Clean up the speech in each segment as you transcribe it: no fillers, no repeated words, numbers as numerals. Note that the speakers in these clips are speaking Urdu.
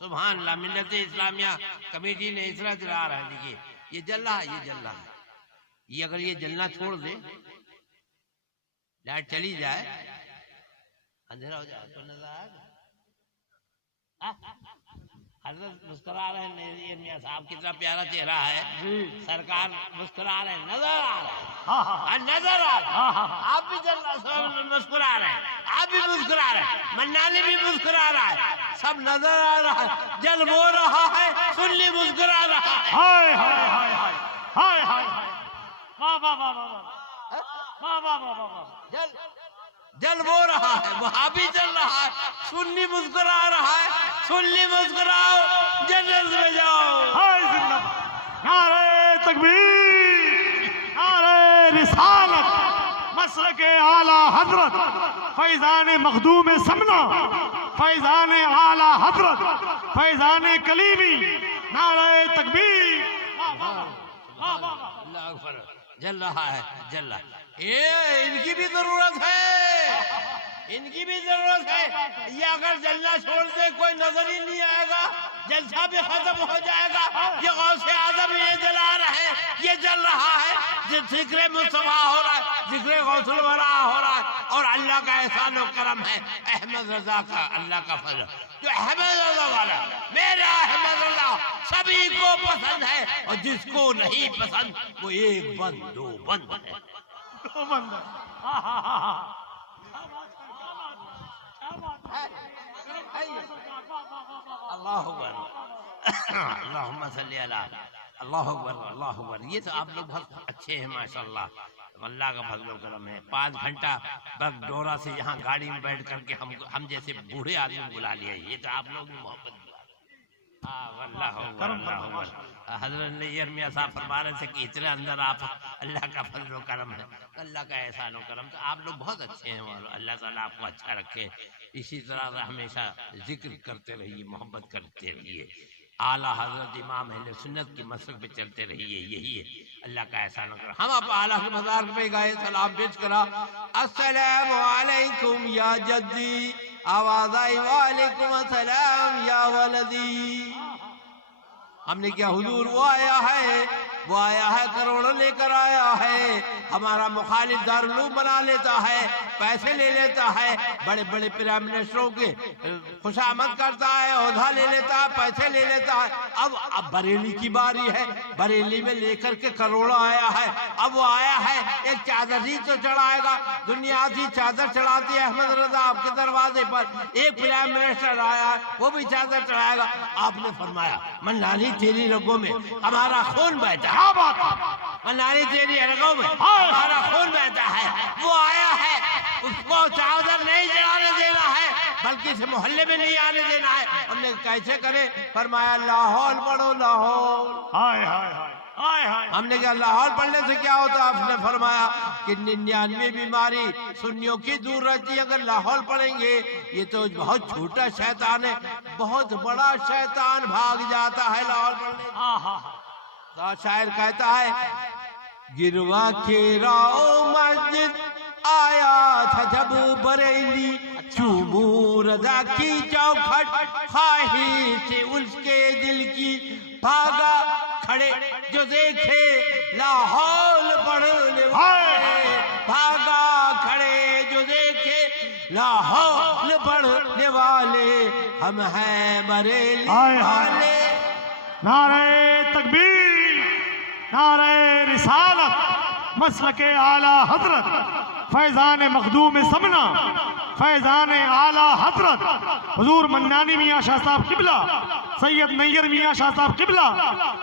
سبحان اللہ، ملت اسلامیہ کمیٹی نے اس طرح جلا رہا ہے. دیکھیے یہ جل رہا ہے، یہ جل رہا ہے. یہ اگر یہ جلنا چھوڑ دے، لائٹ چلی جائے، اندھیرا ہو جائے تو نظر آئے گا. حضرت مسکرا رہے ہیں، میاں صاحب کتنا پیارا چہرہ ہے. سرکار مسکرا رہے ہیں، نظر آ رہے ہیں، نظر آ رہے ہیں. آپ بھی مسکرا رہے ہیں، آپ بھی مسکرا رہے ہیں، منالی بھی مسکرا رہا ہے، سب نظر آ رہا ہے. جل وہ رہا ہے، سنلی مسکرا رہا ہے. ہائے ہائے ہائے ہائے ہائے ہائے ہائے، واہ واہ واہ واہ واہ واہ واہ واہ واہ. جل وہ رہا ہے، وہاں بھی چل رہا ہے، سنی مسکرا رہا ہے. سنی مسکراؤ، جنت میں جاؤ. ہائے زندہ باد. نعرہ تکبیر، نعرہ رسالت، مسلک اعلی حضرت فیضان مخدوم سمنا، فیضان اعلی حضرت فیضان کلیمی. نعرہ تکبیر. اللہ اکبر. جل رہا ہے، جل رہا ہے. یہ ان کی بھی ضرورت ہے، ان کی بھی ضرورت ہے. یہ اگر جلنا چھوڑ دے کوئی نظر ہی نہیں آئے گا، جلسہ بھی ختم ہو جائے گا. یہ غوث اعظم یہ جلا رہے ہیں، یہ جل رہا ہے. ذکر مصطفیٰ ہو رہا ہے، ذکر غوث الورا ہو رہا ہے، اور اللہ کا احسان و کرم ہے. احمد رضا کا اللہ کا فضل، جو احمد رضا والا، میرا احمد رضا سبھی کو پسند ہے، اور جس کو نہیں پسند وہ ایک بند دو بند ہے. دو بندہ. اللہ اکبر، اللہم صلی علی اللہ اکبر، اللہ اکبر. یہ تو آپ لوگ بہت اچھے ہیں ماشاءاللہ، اللہ کا فضل و کرم ہے. 5 گھنٹہ بس ڈورا سے یہاں گاڑی میں بیٹھ کر کے ہم جیسے بوڑھے آدمی بلا لیا. یہ تو آپ لوگ نے محبت دیا. اللہ اکبر، اللہ اکبر. حضرت میاں صاحب فرما رہے تھے کہ اتنے اندر آپ اللہ کا فضل و کرم ہے، اللہ کا احسان و کرم. تو آپ لوگ بہت اچھے ہیں، اور اللہ تعالیٰ آپ کو اچھا رکھے. اسی طرح ہمیشہ ذکر کرتے رہیے، محبت کرتے رہیے. اعلیٰ حضرت امام اہل سنت کی مسلک پہ چلتے رہیے، یہی ہے اللہ کا احسان و کرم. ہم آپ اعلیٰ کے مزار پہ گئے، سلام پیش کرا. السلام علیکم یا جدی، آواز آئی وعلیکم السلام یا ولدی. ہم نے کیا حضور وہ آیا ہے، وہ آیا ہے، کروڑوں لے کر آیا ہے. ہمارا مخالف دارالعلوم بنا لیتا ہے، پیسے لے لیتا ہے، بڑے بڑے پرائم منسٹروں کے خوشامد کرتا ہے، عہدہ لے لیتا ہے، پیسے لے لیتا ہے. اب بریلی کی باری ہے، بریلی میں لے کر کے کروڑوں آیا ہے. اب وہ آیا ہے، ایک چادر ہی تو چڑھائے گا. دنیا آتی چادر چڑھاتی ہے احمد رضا آپ کے دروازے پر. ایک پرائم منسٹر آیا ہے، وہ بھی چادر چڑھائے گا. آپ نے فرمایا منالی تیری رگوں میں ہمارا خون بہتا ہے، منالی تیری رگوں میں ہمارا خون بہتا ہے. وہ آیا ہے، اس کو چادر نہیں چڑھانے دینا ہے، بلکہ اسے محلے میں نہیں آنے دینا ہے. ہم نے کیسے کرے؟ فرمایا لاہور پڑھو، لاہور. ہائے ہائے ہائے ہائے. ہم نے کہا لاہور پڑھنے سے کیا ہوتا؟ آپ نے فرمایا کہ 99 بیماری سنیوں کی دور رہتی ہے اگر لاہور پڑھیں گے. یہ تو بہت چھوٹا شیطان ہے، بہت بڑا شیطان بھاگ جاتا ہے لاہور پڑھنے. تو شاعر کہتا ہے گروا کھیراؤ مسجد آیا تھا جب بریلی، چومو رضا کی چوکھٹ خواہش اس کے دل کی. بھاگا کھڑے جو دیکھے لاہور پڑھنے والے، بھاگا کھڑے جو دیکھے لاہور پڑھنے والے، ہم ہیں بریلی والے. نعرہ تکبیر، نعرہ رسالت، مسلک اعلی حضرت فیضان مخدوم سمنا، فیضان اعلی حضرت حضور منانی میاں شاہ صاحب قبلہ، سید نیر میاں شاہ صاحب قبلہ،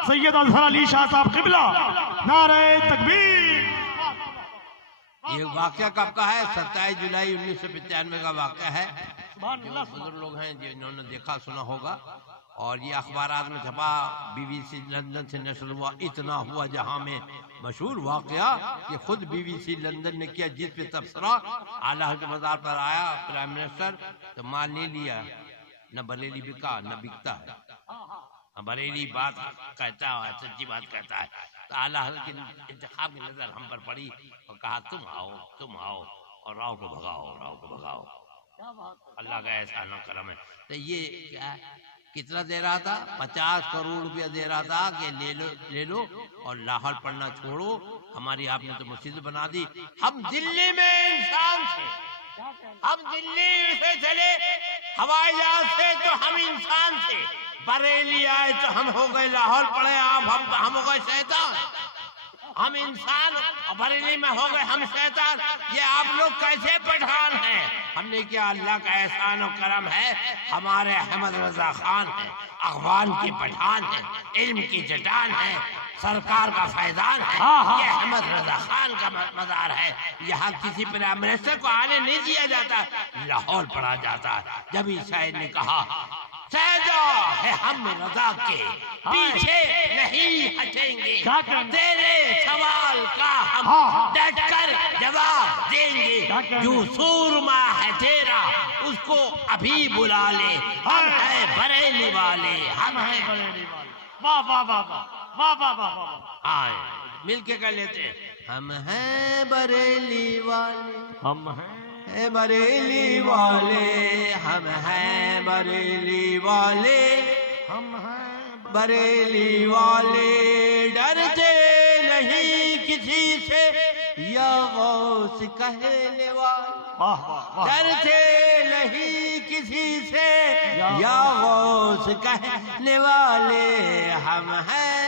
سید اظہر علی شاہ صاحب قبلہ. نعرہ تکبیر. یہ واقعہ کب کا ہے؟ 27 جولائی 1995 کا واقعہ ہے. جو بزرگ لوگ ہیں جنہوں نے دیکھا سنا ہوگا، اور یہ اخبارات میں چھپا، BBC لندن سے نشر ہوا. اتنا ہوا جہاں میں مشہور واقعہ کہ خود BBC لندن نے کیا، جس پہ تبصرہ اعلیٰ کے مزار پر آیا پرائم منسٹر تو مال نہیں لیا. نہ بریلی بکا نہ بکتا ہے. بریلی بات کہتا ہے، سچی بات کہتا ہے. تو اعلیٰ حضرت کی انتخاب کی نظر ہم پر پڑی اور کہا تم آؤ اور راؤ کو بھگاؤ. اللہ کا احسان و کرم ہے. تو یہ کیا کتنا دے رہا تھا؟ 50 کروڑ روپیہ دے رہا تھا کہ لے لو اور لاہور پڑھنا چھوڑو. ہماری آپ نے تو مصیبت بنا دی. ہم دلی میں انسان تھے, ہم دلی سے چلے ہوائی جہاز سے تو ہم انسان تھے. بریلی آئے تو ہم ہو گئے لاہور پڑھے آپ ہم ہو گئے شیطان. ہم انسان بریلی میں ہو گئے ہم شیطان. یہ آپ لوگ کیسے پٹھان ہیں؟ ہم نے کیا اللہ کا احسان و کرم ہے. ہمارے احمد رضا خان ہیں, اخوان کے پٹھان ہیں, علم کی چٹان ہیں, سرکار کا فیضان ہے. یہ احمد رضا خان کا مزار ہے. یہاں کسی پرائم منسٹر کو آنے نہیں دیا جاتا, لاہور پڑھا جاتا. جب عیسائی نے کہا سجدہ ہے ہم رضا کے, پیچھے نہیں ہٹیں گے, تیرے سوال کا ہم ڈٹ کر جواب دیں گے. جو سورما ہے تیرا اس کو ابھی بلا لے, ہم ہیں بریلی والے, ہم ہیں بریلی والے. واہ واہ واہ واہ واہ واہ واہ. آئے مل کے کر لیتے ہیں. ہم ہیں بریلی والے, ہم ہیں بریلی والے, ہم ہیں بریلی والے, ہم ہیں بریلی والے. ڈرتے نہیں کسی سے یا غوث کہنے والے, واہ واہ واہ. ڈرتے نہیں کسی سے یا غوث کہنے والے. ہم ہیں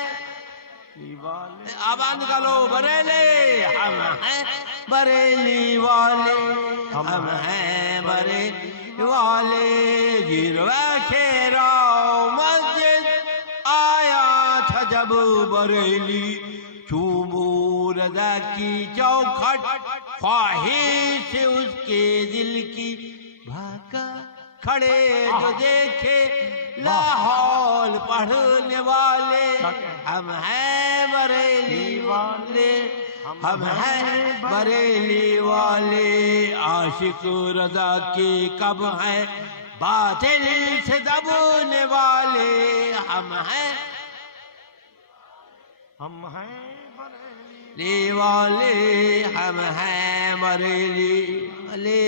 آباد نکالو بریلی, ہم ہیں بریلی والے, ہم ہیں بریلی والے. گروا کھیرا مسجد آیا تھا جب بریلی, چومو رضا کی چوکھٹ خواہش اس کے دل کی. بھاگا کھڑے جو دیکھے لاہور پڑھنے والے. ہم ہیں بریلی والے, ہم ہیں بریلی والے. عاشق رضا کے کب ہیں باطل سے دبنے والے. ہم ہیں بریلی والے, ہم ہیں بریلی والے.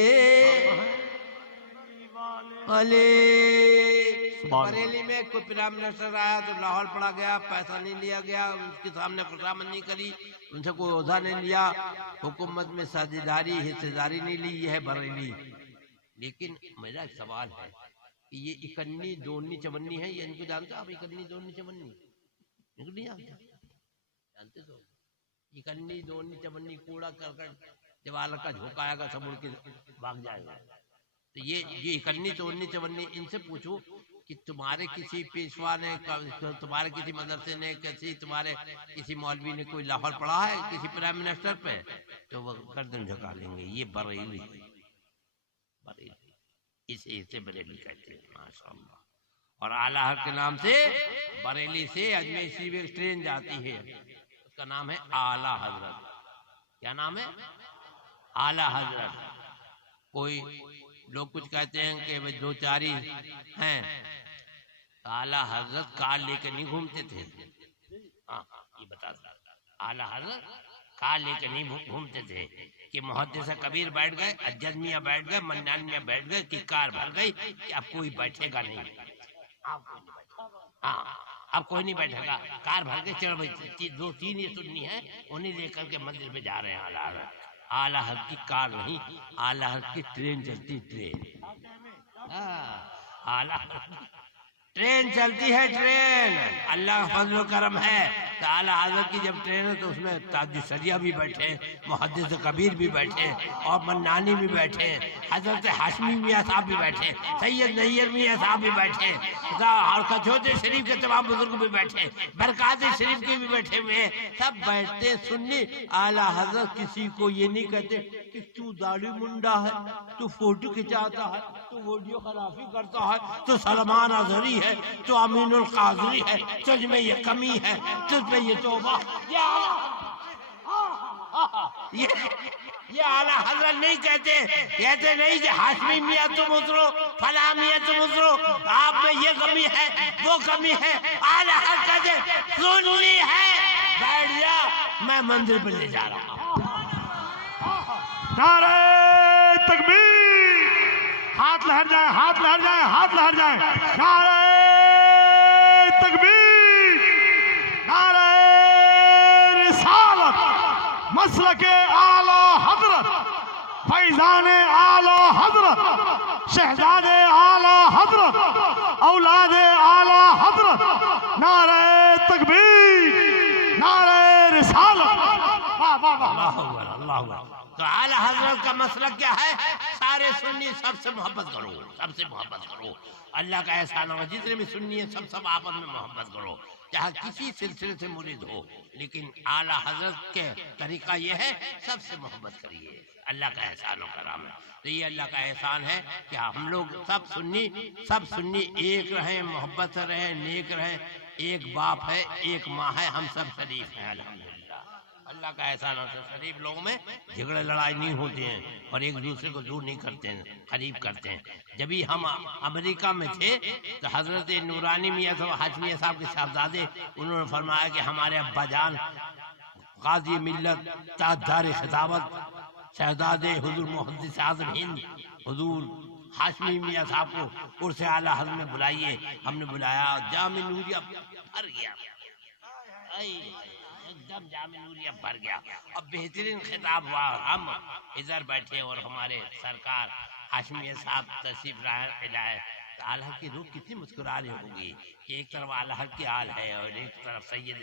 بریلی میں کوئی پرائم منسٹر آیا تو لاہور پڑا گیا, پیسہ نہیں لیا گیا, اس کے سامنے خوشامد نہیں کری, ان سے کوئی عہدہ نہیں لیا, حکومت میں ساجھیداری حصہ داری نہیں لی. یہ ہے بریلی. لیکن میرا ایک سوال ہے کہ یہ اکنی دونی چونی ہے, یہ ان کو جانتے آپ؟ اکنی دونی چونی ان کو نہیں جانتے تو اکنی دونی چونی کوڑا کرکٹ جب آلہ کا جھوکایا گا سب اڑ کے بھاگ جائے گا. تو یہ اکنی دونی چونی ان سے پوچھو کہ تمہارے کسی پیشوا نے, تمہارے کسی مدرسے نے, تمہارے کسی مولوی نے کوئی لاہور پڑھا ہے کسی پرائم منسٹر پہ, تو وہ گردن جھکا لیں گے. یہ بریلی, اسے بریلی کہتے ہیں ماشاء اللہ. اور اعلیٰ حضرت کے نام سے بریلی سے اجمیر شریف ایک ٹرین جاتی ہے, اس کا نام ہے اعلیٰ حضرت. کیا نام ہے؟ اعلیٰ حضرت. کوئی لوگ کچھ کہتے ہیں کہ وہ دو چاری ہیں. اعلیٰ حضرت کار لے کے نہیں گھومتے تھے. ہاں یہ بتا دیں, اعلیٰ حضرت کار لے کے نہیں گھومتے تھے کہ محدث کبیر بیٹھ گئے, اجد میاں بیٹھ گئے, منان میاں بیٹھ گئے کہ کار بھر گئی کہ اب کوئی بیٹھے گا نہیں. ہاں اب کوئی نہیں بیٹھے گا, کار بھر گئے, چلو بھائی 2-3 یہ سننی ہے, انہیں لے کر کے مندر پہ جا رہے ہیں. اعلیٰ حضرت, اعلیٰ حضرت کی کار نہیں, اعلیٰ حضرت کی ٹرین چلتی, ٹرین. اعلیٰ ٹرین چلتی ہے, ٹرین. اللہ کا فضل و کرم ہے. تو اعلیٰ حضرت کی جب ٹرین ہے تو اس میں تاج سریہ بھی بیٹھے, محدث کبیر بھی بیٹھے, اور منانی بھی بیٹھے, حضرت ہاشمی میاں صاحب بھی بیٹھے, سید نیر میاں صاحب بھی بیٹھے, اور کچھوتے شریف کے تمام بزرگ بھی بیٹھے, برکات شریف کے بھی بیٹھے ہوئے ہیں, سب بیٹھتے سننی. اعلیٰ حضرت کسی کو یہ نہیں کہتے کہ تو داڑھی منڈا ہے, تو فوٹو کھچاتا ہے, تو ویڈیو خرافی کرتا ہے, تو سلمان اظہری ہے, تو امین القاضری ہے, تجھ میں یہ کمی ہے, تجھ میں یہ توبہ. یہ اعلیٰ حضرت نہیں کہتے, کہتے نہیں کہ ہاشمی میاں تم اترو, فلاں میاں تم اترو, آپ میں یہ کمی ہے, وہ کمی ہے. اعلیٰ حضرت کہتے سن لی ہے, بیٹھ جا, میں مندر پہ لے جا رہا ہوں. نعرہ تکبیر, ہاتھ لہر جائیں, ہاتھ لہر جائیں, ہاتھ لہر جائیں. نعرہ تکبیر، نعرہ رسالت، مسلک اعلی حضرت، فیضان اعلی حضرت، شہزاد اعلی حضرت، اولاد اعلی حضرت، نعرہ تکبیر، نعرہ رسالت۔ واہ واہ واہ، اللہ اکبر، اللہ اکبر۔ تو اعلی حضرت کا مسلک کیا ہے؟ سارے سنی سب سے محبت کرو، سب سے محبت کرو۔ اللہ کا احسان ہوگا، جتنے بھی سنی ہیں سب آپس میں محبت کرو، چاہے کسی سلسلے سے مرید ہو، لیکن اعلی حضرت کے طریقہ یہ ہے سب سے محبت کریے۔ اللہ کا احسان و کرم ہے۔ تو یہ اللہ کا احسان ہے کہ ہم لوگ سب سنی ایک رہیں، محبت سے رہیں، نیک رہیں۔ ایک باپ ہے، ایک ماں ہے، ہم سب شریف ہیں الحمدللہ۔ اللہ کا احسان ہے، شریف لوگوں میں جھگڑے لڑائی نہیں ہوتے ہیں اور ایک دوسرے کو دور نہیں کرتے ہیں، قریب کرتے ہیں۔ جبھی ہم امریکہ میں تھے تو حضرت نورانی میاں صاحب، حاج میاں صاحب کے صاحبزادے، انہوں نے فرمایا کہ ہمارے ابا جان قاضی ملت، تاجدار خطابت، شہزادے حضور محدث اعظم ہند حضور ہاشمی میاں صاحب کو عرس اعلی حضرت میں بلائیے۔ ہم نے بلایا، جامع نوریہ بھر گیا، ایک دم جامع نوریہ بھر گیا اور بہترین خطاب ہوا۔ ہم ادھر بیٹھے اور ہمارے سرکار ہاشمی صاحب تشریف لائے، اعلیٰ کی روح کتنی مسکرا رہی ہوگی کہ ایک طرف اعلیٰ کی حال ہے اور ایک طرف سید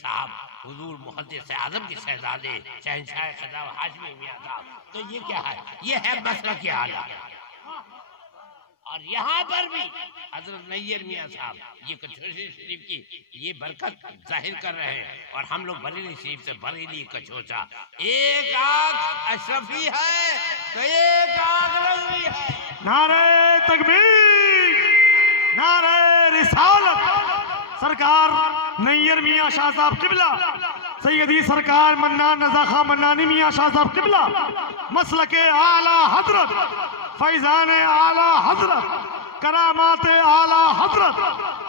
صاحب حضور محدث اعظم کے شہزادے شہنشاہ خطاب ہاشمی میاں صاحب۔ تو یہ کیا ہے؟ یہ ہے مسلک کے اعلیٰ۔ اور یہاں پر بھی حضرت نیر میاں صاحب یہ کچھوچی شریف کی یہ برکت ظاہر کر رہے ہیں، اور ہم لوگ بریلی شریف سے بریلی کچھوچا، ایک آنکھ اشرفی ہے تو ایک آنکھ رضوی ہے۔ نعرہ تکبیر، نعرہ رسالت، سرکار نیر میاں شاہ صاحب قبلہ، سیدی سرکار منان رضا خان منانی میاں شاہ صاحب قبلہ، مسلک اعلی حضرت، فیضان اعلی حضرت، کرامات اعلی حضرت،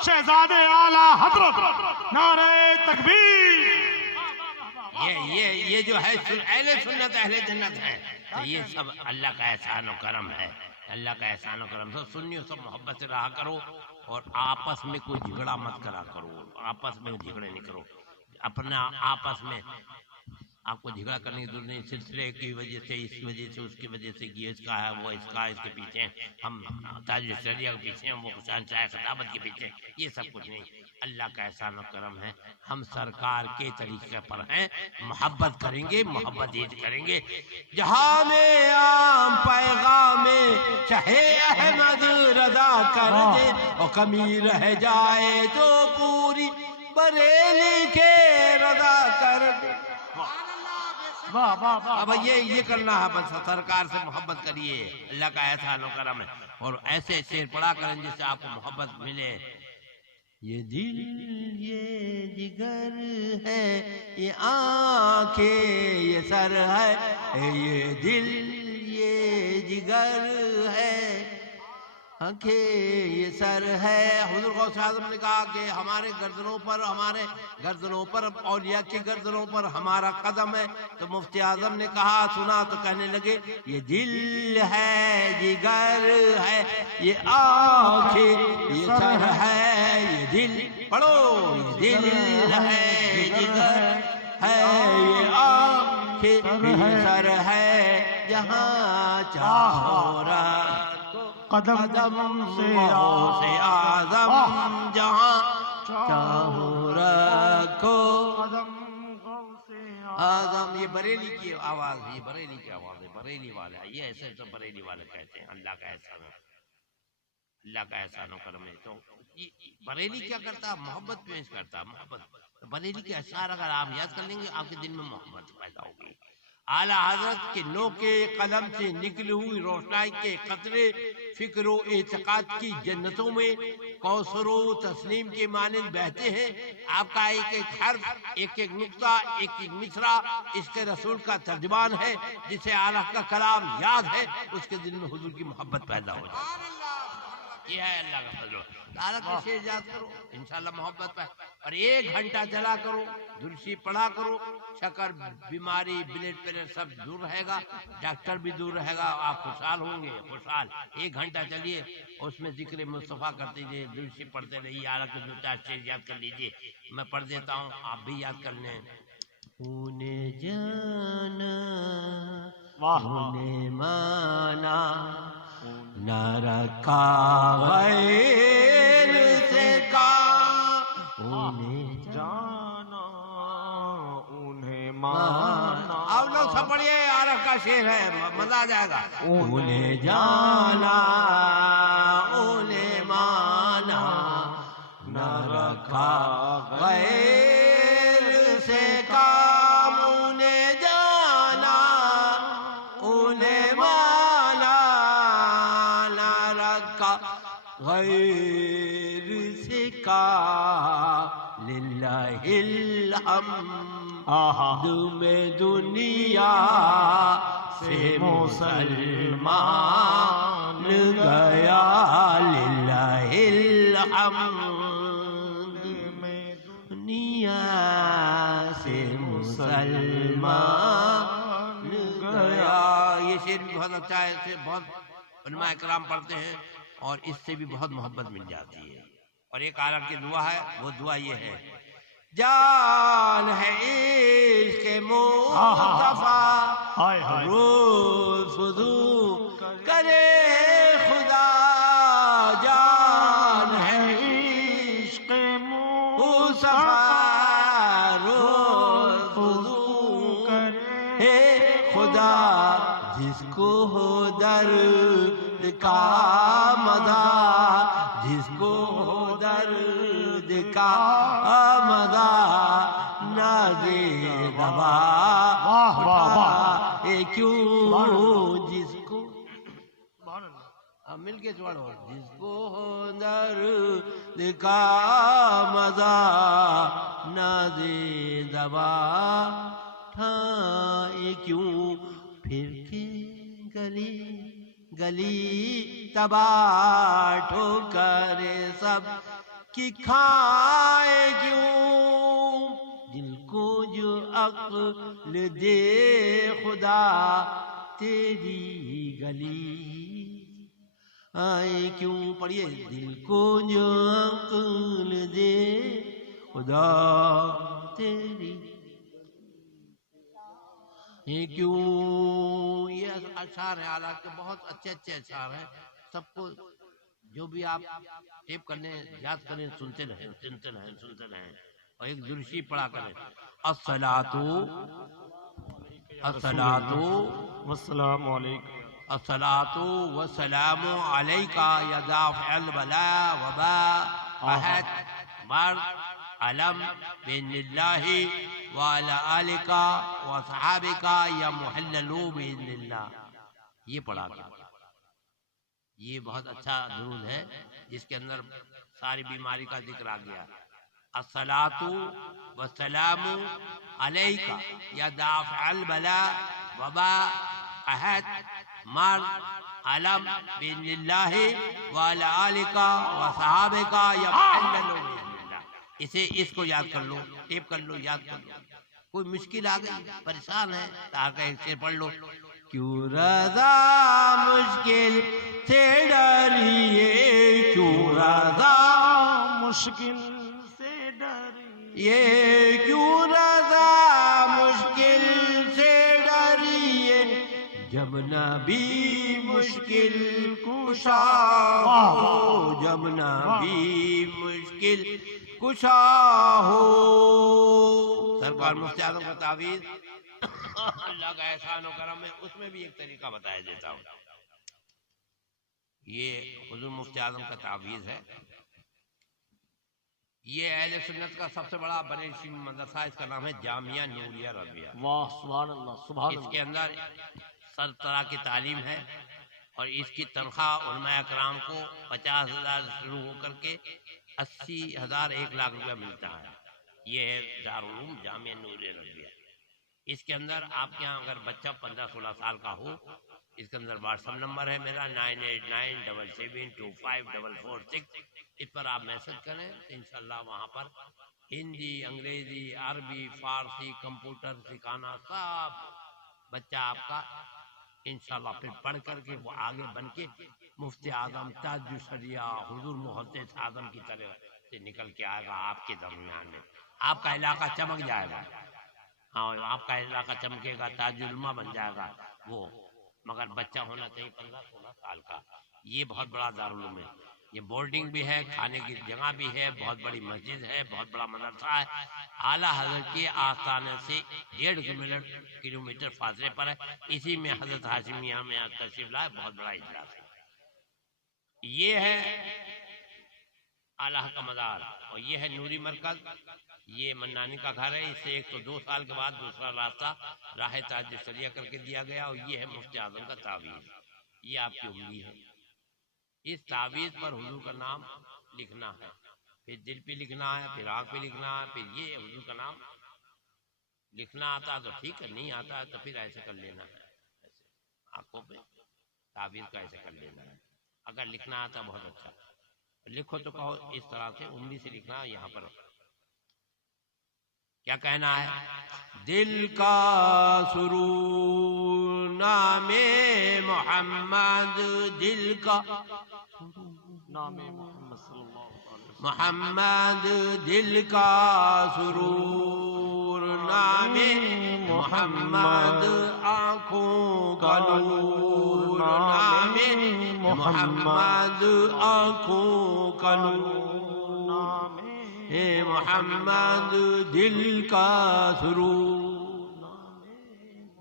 شہزاد اعلی حضرت، نعرہ تکبیر۔ یہ جو ہے اہل سنت اہل جنت ہے، تو یہ سب اللہ کا احسان و کرم ہے۔ اللہ کا احسان و کرم سے سنیوں سب محبت سے رہا کرو، اور آپس میں کوئی جھگڑا مت کرا کرو، آپس میں جھگڑے نہیں کرو۔ اپنا آپس میں آپ کو جھگڑا کرنے کی ضرورت نہیں، سلسلے کی وجہ سے، اس وجہ سے، اس کی وجہ سے، یہ اس کا ہے، وہ اس کا، اس کے پیچھے ہم تاج شریعہ کے پیچھے ہیں، وہ شہنشاہ خطابت کے پیچھے، یہ سب کچھ نہیں۔ اللہ کا احسان و کرم ہے، ہم سرکار کے طریقے پر ہیں، محبت کریں گے، محبت عید کریں گے۔ جہاں میں عام پیغام شاہ احمد رضا کر دے، اور کمی رہ جائے تو پوری بریلی کے رضا کر دے۔ واہ واہ واہ، اب یہ کرنا ہے، بس سرکار سے محبت کریے، اللہ کا احسان و کرم ہے، اور ایسے شعر پڑھا کریں جس سے آپ کو محبت ملے۔ یہ دل یہ جگر ہے، یہ آنکھیں یہ سر ہے، یہ دل یہ جگر ہے، آنکھیں یہ سر ہے۔ حضور غوث اعظم نے کہا کہ ہمارے گردنوں پر اولیاء کی گردنوں پر ہمارا قدم ہے، تو مفتی اعظم نے کہا، سنا تو کہنے لگے، یہ دل ہے، جگر ہے، یہ آنکھیں یہ سر ہے، یہ دل، پڑھو، یہ دل ہے، جگر ہے، یہ آنکھیں یہ سر ہے، جہاں چاہو رکھو قدم سے آزم، جہاں چاہو رکھو آزم۔ یہ بریلی کی آواز ہے، یہ بریلی کی آواز ہے، بریلی والا، یہ ایسے تو بریلی والے کہتے ہیں۔ اللہ کا احسان ہے، اللہ کا احسان و کرم ہے۔ تو بریلی کیا کرتا؟ محبت پیش کرتا، محبت۔ بریلی کے اشعار اگر آپ یاد کر لیں گے، آپ کے دل میں محبت پیدا ہوگی۔ اعلیٰ حضرت کے نوکے قلم سے نکلی ہوئی روشنائی کے قطرے فکر و اعتقاد کی جنتوں میں کوثر و تسلیم کے مانند بہتے ہیں۔ آپ کا ایک ایک حرف، ایک ایک نقطہ، ایک ایک مصرع اس کے رسول کا ترجمان ہے۔ جسے اعلیٰ کا کلام یاد ہے، اس کے دل میں حضور کی محبت پیدا ہو جائے۔ یہ ہے اللہ کا فضل۔ اعلیٰ کے شعر یاد کرو، انشاءاللہ محبت پیدا اور 1 گھنٹہ چلا کرو، درشی پڑھا کرو، شکر بیماری بلڈ پریشر سب دور رہے گا، ڈاکٹر بھی دور رہے گا، آپ خوشحال ہوں گے، خوشحال۔ 1 گھنٹہ چلیے، اس میں ذکر مصطفیٰ کرتے دیجیے، درشی پڑھتے رہیے، حالانکہ 2-4 چیز یاد کر لیجیے، میں پڑھ دیتا ہوں، آپ بھی یاد کر لیں۔ انہیں جانا انہیں مانا نہ رکھا غیر سے کام، انہیں جانا انہیں مانا۔ آپ لوگ سب پڑھیے، عارف کا شعر ہے، مزہ آ جائے گا۔ انہیں جانا انہیں مانا نہ رکھا غیر سے کام، انہیں جانا انہیں مانا نہ رکھا غیر سے کام، للہ الحمد میں دنیا سے مسلمان گیا، للہ الحمد میں دنیا سے مسلمان گیا۔ یہ شعر بھی بہت اچھا ہے، اسے بہت علماء کرام پڑھتے ہیں اور اس سے بھی بہت محبت مل جاتی ہے۔ اور ایک عالم کی دعا ہے، وہ دعا یہ ہے، جان ہے عشق مصطفیٰ روز فضو کرے خدا، جان ہے عشق مصطفیٰ روز فضو کرے خدا، جس کو ہو درد کا مزہ، جس کو ہو درد کا مزہ، نازے دبا اے کیوں، جس کو مل کے چھوڑو، جس کو ہو درد کا مزہ، نازے دبا ٹھائے کیوں، پھر کے گلی گلی تباہ ٹھوکر سب کی کھائے کیوں، دل کو جو عقل دے خدا تیری گلی آئے کیوں، پڑھیے، دل کو جو عقل دے خدا تیری یہ کیوں۔ یہ اشعار ہیں، حالانکہ بہت اچھے اچھے اشعار ہیں، سب کو جو بھی آپ ٹیپ کرنے یاد کریں، سنتے رہیں سنتے رہیں سنتے رہیں، اور ایک درشی پڑھا کریں، الصلاۃ والسلام علیکم، الصلاۃ والسلام علیکا یا دافع البلاء وباء احد مرد علم بإذن اللہ وعلى آلک وصحابک یا محللو بإذن اللہ۔ یہ پڑھا کریں، یہ بہت اچھا درود ہے جس کے اندر ساری بیماری کا ذکر آ گیا۔ الصلاۃ والسلام علیکا یا دافع البلاء وباء احد مرد علم بإذن اللہ وعلی آلک وصحابک یا محللو بإذن اللہ۔ اس کو یاد کر لو، ٹیپ کر لو، یاد کر لو۔ کوئی مشکل آ گئی، پریشان ہے، تاکہ ایک سے پڑھ لو، کیوں رضا مشکل سے ڈریے، کیوں رضا مشکل سے ڈریے، یہ کیوں رضا مشکل سے ڈریے، جب نبی مشکل کشا ہو، جب نبی مشکل کشا ہو۔ سرکار مفتی اعظم کا تعویذ اللہ کا احسان و کرم ہے، اس میں بھی ایک طریقہ بتایا دیتا ہوں۔ یہ حضور مفتی اعظم کا تعویذ ہے، یہ اہل سنت کا سب سے بڑا بریلوی مدرسہ، اس کا نام ہے جامعہ نوریہ رضویہ۔ واہ سبحان اللہ سبحان اس کے اندر سر طرح کی تعلیم ہے، اور اس کی تنخواہ علماء اکرام کو 50,000 شروع ہو کر کے 80,000 1,00,000 روپیہ ملتا ہے۔ یہ ہے دارالعلوم جامعہ نوریہ رضویہ۔ اس کے اندر آپ کے یہاں اگر بچہ 15-16 سال کا ہو، اس کے اندر واٹس ایپ نمبر ہے میرا 9897725446، اس پر آپ میسج کریں تو انشاءاللہ وہاں پر ہندی، انگریزی، عربی، فارسی، کمپیوٹر سکھانا، سب بچہ آپ کا انشاءاللہ پھر پڑھ کر کے وہ آگے بن کے مفتی اعظم، تاج الشریعہ، حضور محدث اعظم کی طرح سے نکل کے آئے گا آپ کے درمیان میں. آپ کا علاقہ چمک جائے گا. ہاں آپ کا علاقہ چمکے گا، تاج علماء بن جائے گا وہ. مگر بچہ ہونا چاہیے 15-16 سال کا. یہ بہت بڑا دارالعلوم ہے. یہ بورڈنگ بھی ہے، کھانے کی جگہ بھی ہے، بہت بڑی مسجد ہے، بہت بڑا مدرسہ ہے. اعلیٰ حضرت کے آستانے سے 1.5 کلومیٹر فاصلے پر ہے. اسی میں حضرت ہاشمیہ میں تشریف لائے، بہت بڑا اجلاس ہے. یہ ہے اعلیٰ کا مزار، اور یہ ہے نوری مرکز. یہ منانی کا گھر ہے. اسے 102 سال کے بعد دوسرا راستہ راہ تاج الشریعہ کر کے دیا گیا. اور یہ ہے مفتی اعظم کا تعویذ. یہ آپ کی انگلی ہے. اس تعویذ پر حضور کا نام لکھنا ہے، پھر دل پہ لکھنا ہے، پھر آنکھ پہ لکھنا ہے، پھر یہ حضور کا نام لکھنا آتا ہے تو ٹھیک ہے، نہیں آتا ہے تو پھر ایسے کر لینا ہے. ایسے آنکھوں پہ تعویذ کا ایسے کر لینا ہے. اگر لکھنا آتا بہت اچھا. لکھو تو کہو اس طرح سے انگلی سے لکھنا. یہاں پر کیا کہنا ہے؟ دل کا سرور نام محمد، دل کا نام محمد صلی اللہ علیہ وسلم، محمد دل کا سرور نام محمد، آنکھوں کا نور نام محمد، آنکھوں کا نور نام اے محمد دل کا سرور.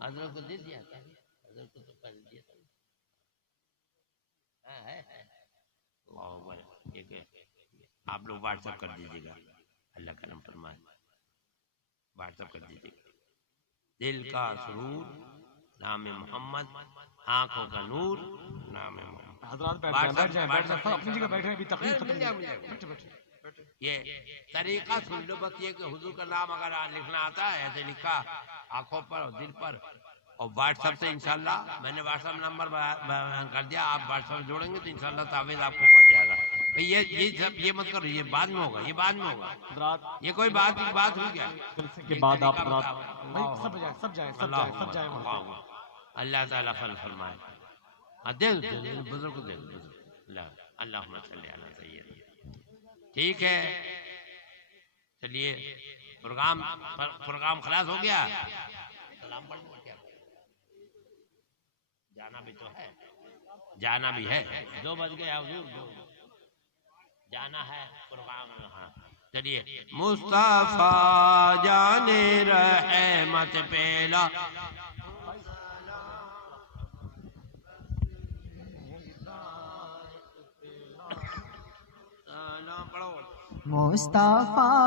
حضرت کو دے دیا تھا، حضرت کو تو پہلے دیا تھا. اللہ اکبر. ایک آپ لوگ واٹس ایپ کر دیجیے گا، اللہ کرم فرمائے. واٹس ایپ کر دیجیے گا. دل کا سرور نام محمد، آنکھوں کا نور نام محمد. حضرات بیٹھ جائیں اپنی جگہ بیٹھے. ابھی تقریر ختم نہیں ہوئی. یہ طریقہ سن لو بس. یہ کہ حضور کا نام اگر لکھنا آتا ہے ایسے لکھا آنکھوں پر اور دل پر. اور واٹس ایپ سے انشاءاللہ میں نے واٹس ایپ نمبر بیان کر دیا. آپ واٹس ایپ جوڑیں گے تو انشاءاللہ تعویذ آپ کو پہنچ جائے گا. یہ سب یہ مت کرو، یہ بعد میں ہوگا، یہ بعد میں ہوگا. حضرات یہ کوئی بات ہوئی کیا کے بعد آپ حضرات سب جائیں. اللہ تعالیٰ فضل فرمائے. دل بزرگ کو دل بزرگ. اللہم صلی علی سیدنا. ٹھیک ہے چلیے پروگرام خلاص ہو گیا. سلام پڑھ لوں کیا؟ جانا بھی تو ہے، جانا بھی ہے. 2 بج گئے حضور، جانا ہے پروگرام. ہاں چلیے. مصطفیٰ جان رحمت پیلا، سلام پڑھو. مصطفیٰ